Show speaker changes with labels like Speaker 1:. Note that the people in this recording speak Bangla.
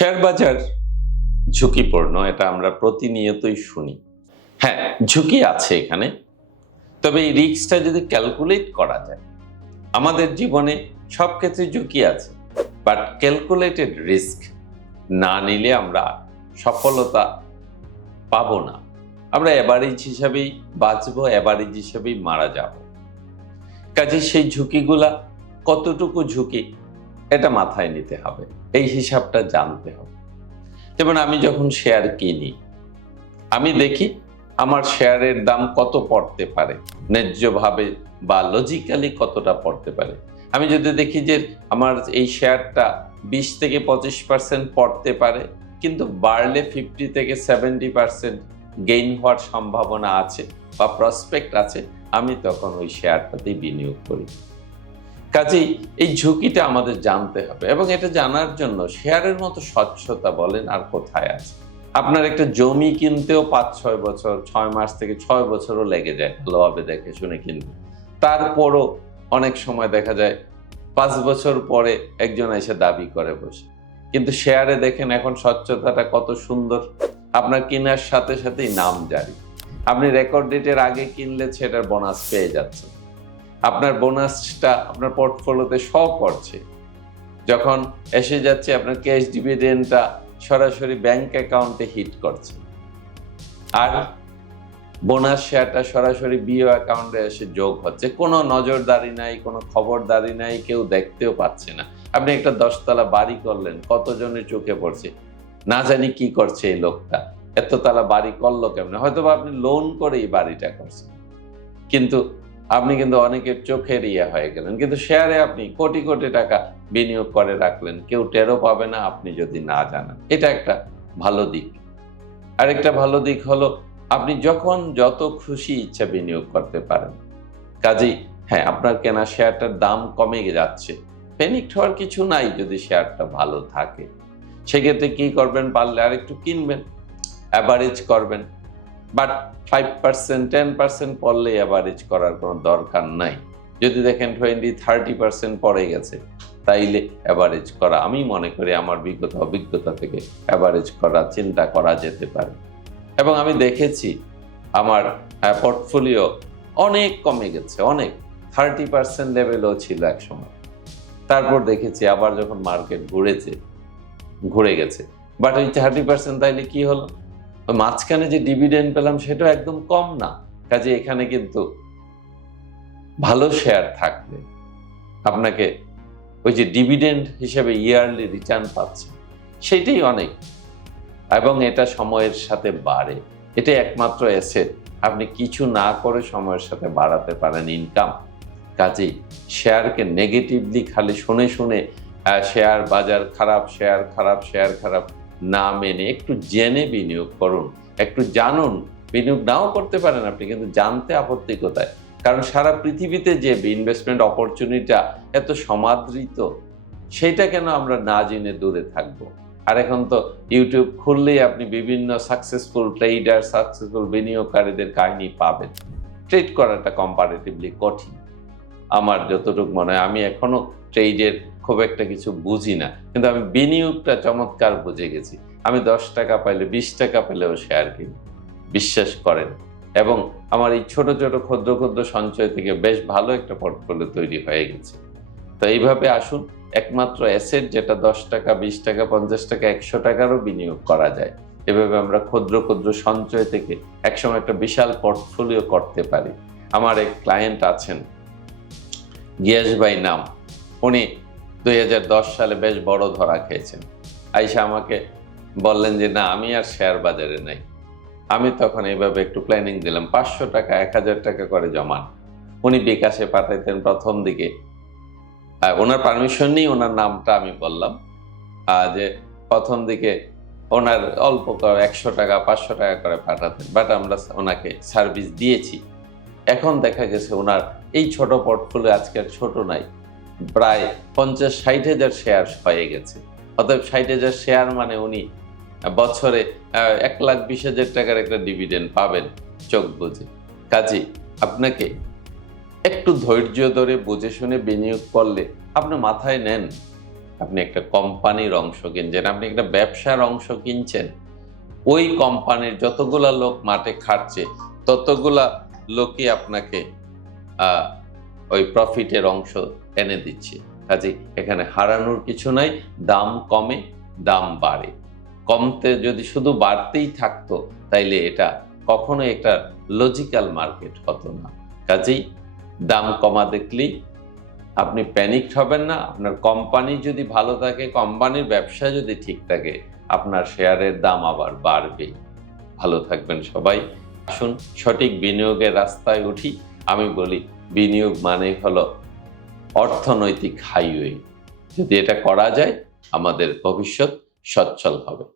Speaker 1: শেয়ার বাজার ঝুঁকিপূর্ণ, এটা আমরা প্রতিনিয়তই শুনি। হ্যাঁ ঝুঁকি আছে এখানে, তবে এই রিস্কটা যদি ক্যালকুলেট করা যায়, আমাদের জীবনে সব ক্ষেত্রে ঝুঁকি আছে বাট ক্যালকুলেটেড রিস্ক না নিলে আমরা সফলতা পাবো না। আমরা অ্যাভারেজ হিসাবেই বাঁচবো অ্যাভারেজ হিসাবেই মারা যাব। কাজে সেই ঝুঁকিগুলা কতটুকু ঝুঁকি এটা মাথায় নিতে হবে, এই হিসাবটা জানতে হবে। যেমন আমি যখন শেয়ার কিনি, আমি দেখি আমার শেয়ারের দাম কত পড়তে পারে, ন্যায্যভাবে বা লজিক্যালি কতটা পড়তে পারে। আমি যদি দেখি যে আমার এই শেয়ারটা বিশ থেকে পঁচিশ পার্সেন্ট পড়তে পারে, কিন্তু বাড়লে ফিফটি থেকে সেভেন্টি পার্সেন্ট গেইন হওয়ার সম্ভাবনা আছে বা প্রসপেক্ট আছে, আমি তখন ওই শেয়ারটাতেই বিনিয়োগ করি। কাজেই এই ঝুঁকিটা আমাদের জানতে হবে এবং এটা জানার জন্য শেয়ারের মতো স্বচ্ছতা বলেন আর কোথায় আছে। আপনার একটা জমি কিনতেও পাঁচ, ছয় বছর, ছয় মাস থেকে ছয় বছরও লেগে যায় ভালোভাবে দেখে শুনে কিনতে তারপরও অনেক সময় দেখা যায় পাঁচ বছর পরে একজন এসে দাবি করে বসে। কিন্তু শেয়ারে দেখেন এখন স্বচ্ছতাটা কত সুন্দর। আপনার কেনার সাথে সাথেই নাম জারি। আপনি রেকর্ড ডেটের আগে কিনলে সেটার বোনাস পেয়ে যাচ্ছেন। আপনার বোনাসটা আপনার পোর্টফোলিওতে শ করছে। যখন এসে যাচ্ছে, আপনার ক্যাশ ডিভিডেন্ডটা সরাসরি ব্যাংক অ্যাকাউন্টে হিট করছে। আর বোনাস শেয়ারটা সরাসরি বিও অ্যাকাউন্টে এসে যোগ হচ্ছে। কোনো নজরদারি নাই, কোনো খবরদারি নাই, কেউ দেখতেও পাচ্ছে না। আপনি একটা দশতলা বাড়ি করলেন, কতজনের চোখে পড়ছে? না জানি কি করছে এই লোকটা। এততলা বাড়ি করল কেমন? হয়তো আপনি লোন করে এই বাড়িটা করছেন। কিন্তু আপনি কিন্তু অনেকের চোখের ইয়ে হয়ে গেলেন। কিন্তু শেয়ারে আপনি কোটি কোটি টাকা বিনিয়োগ করে রাখলেন। কেউ টেরও পাবে না, আপনি যদি না জানেন। এটা একটা ভালো দিক। আরেকটা ভালো দিক হলো, আপনি যখন যত খুশি ইচ্ছা বিনিয়োগ করতে পারেন। কাজেই হ্যাঁ আপনার কেনা শেয়ারটার দাম কমে যাচ্ছে। প্যানিক হওয়ার কিছু নাই যদি শেয়ারটা ভালো থাকে। সেক্ষেত্রে কি করবেন? পারলে আর একটু কিনবেন। অ্যাভারেজ করবেন। But five percent ten percent পড়লে অ্যাভারেজ করার কোনো দরকার নাই। যদি দেখেন টোয়েন্টি থার্টি পার্সেন্ট পড়ে গেছে, তাইলে অ্যাভারেজ করা। আমি মনে করি আমার বিগত অভিজ্ঞতা থেকে অ্যাভারেজ করা, চিন্তা করা যেতে পারে। এবং আমি দেখেছি আমার পোর্টফোলিও অনেক কমে গেছে, অনেক। থার্টি পার্সেন্ট লেভেলও ছিল এক সময়। তারপর দেখেছি আবার যখন মার্কেট ঘুরেছে, ঘুরে গেছে। বাট ওই থার্টি পার্সেন্ট তাইলে কি হলো? মাঝখানে যে ডিভিডেন্ড পেলাম সেটাও একদম কম না। কাজে এখানে কিন্তু ভালো শেয়ার থাকবে। আপনাকে ওই যে ডিভিডেন্ড হিসেবে ইয়ারলি রিটার্ন পাচ্ছে, সেটাই অনেক। এবং এটা সময়ের সাথে বাড়ে। এটা একমাত্র অ্যাসেট আপনি কিছু না করে সময়ের সাথে বাড়াতে পারেন ইনকাম কাজেই শেয়ারকে নেগেটিভলি খালি শুনে শুনে শেয়ার বাজার খারাপ শেয়ার খারাপ শেয়ার খারাপ না মেনে একটু জেনে বিনিয়োগ করুন। একটু জানুন, বিনিয়োগ নাও করতে পারেন আপনি, কিন্তু জানতে আপত্তি কোথায় কারণ সারা পৃথিবীতে যে ইনভেস্টমেন্ট অপরচুনিটিটা এত সমাদৃত, সেটা কেন আমরা না জেনে দূরে থাকব? আর এখন তো ইউটিউব খুললেই আপনি বিভিন্ন সাকসেসফুল ট্রেডার সাকসেসফুল বিনিয়োগকারীদের কাহিনী পাবেন। ট্রেড করাটা কম্পারেটিভলি কঠিন। আমার যতটুকু মনে হয়, আমি এখনও ট্রেডের খুব একটা কিছু বুঝি না, কিন্তু আমি বিনিয়োগটা চমৎকার বুঝে গেছি। আমি দশ টাকা পাইলে বিশ টাকা পেলেও শেয়ার কিনি। বিশ্বাস করেন। এবং আমার এই ছোট ছোট, ক্ষুদ্র ক্ষুদ্র সঞ্চয় থেকে বেশ ভালো একটা পোর্টফোলিও তৈরি হয়ে গেছে। তো এইভাবে আসুন, একমাত্র অ্যাসেট যেটা দশ টাকা, বিশ টাকা, পঞ্চাশ টাকা, একশো টাকারও বিনিয়োগ করা যায়। এভাবে আমরা ক্ষুদ্র ক্ষুদ্র সঞ্চয় থেকে একসময় একটা বিশাল পোর্টফোলিও করতে পারি। আমার এক ক্লায়েন্ট আছেন, গিয়াস ভাই নাম। উনি দুই হাজার দশ সালে বেশ বড় ধরা খেয়েছেন। আইসা আমাকে বললেন যে, না, আমি আর শেয়ার বাজারে নাই। আমি তখন এইভাবে একটু প্ল্যানিং দিলাম। পাঁচশো টাকা, এক হাজার টাকা করে জমান। উনি বিকাশে পাঠাইতেন প্রথম দিকে। আর ওনার পারমিশন নিয়ে ওনার নামটা আমি বললাম। যে প্রথম দিকে ওনার অল্প একশো টাকা, পাঁচশো টাকা করে পাঠাতেন। বাট আমরা ওনাকে সার্ভিস দিয়েছি। এখন দেখা গেছে ওনার এই ছোট পোর্টফোলিও আজকে ছোট নাই। প্রায় পঞ্চাশ ষাট হাজার শেয়ার হয়ে গেছে। অতএব ষাট হাজার শেয়ার মানে উনি বছরে এক লাখ বিশ হাজার টাকার একটা ডিভিডেন্ড পাবেন চোখ বুঝে কাজে, আপনাকে একটু ধৈর্য ধরে বুঝে শুনে বিনিয়োগ করলে আপনি মাথায় নেন, আপনি একটা কোম্পানির অংশ কিনছেন, আপনি একটা ব্যবসার অংশ কিনছেন, ওই কোম্পানির যতগুলা লোক মাঠে খাটছে, ততগুলা লোকই আপনাকে ওই প্রফিটের অংশ এনে দিচ্ছে। কাজে এখানে হারানোর কিছু নাই, দাম কমে, দাম বাড়ে। কমতে যদি শুধু বাড়তেই থাকতো, তাইলে এটা কখনো একটা লজিক্যাল মার্কেট হতো না। কাজেই দাম কমা দেখলেই আপনি প্যানিকড হবেন না। আপনার কোম্পানি যদি ভালো থাকে কোম্পানির ব্যবসা যদি ঠিক থাকে, আপনার শেয়ারের দাম আবার বাড়বে। ভালো থাকবেন সবাই। আসুন সঠিক বিনিয়োগের রাস্তায় উঠি। আমি বলি, বিনিয়োগ মানে হলো অর্থনৈতিক হাইওয়ে। যদি এটা করা যায় আমাদের ভবিষ্যৎ সচ্ছল হবে।